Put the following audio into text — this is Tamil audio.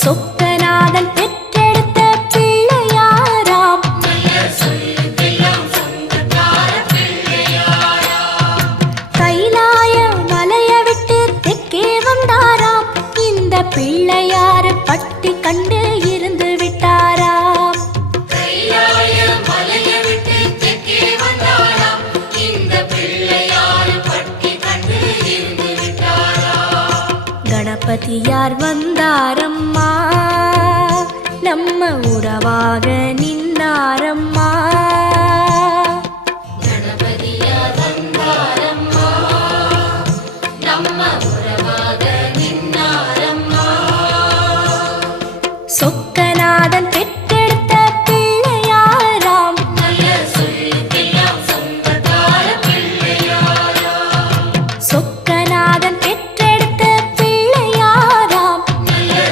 சொக்கநாதன் பெற்றெடுத்த பிள்ளையாராம். கைலாய மலைய விட்டு தெற்கே வந்தாராம். இந்த பிள்ளையாரு பட்டி கண்டு இருந்து விட்டாராம். கணபதியார் வந்தாரம்மா, நம்ம உறவாக நின்னாரம்மா. கணபதியார் வந்தாரம்மா, நம்ம உறவாக நின்னாரம்மா. சொக்க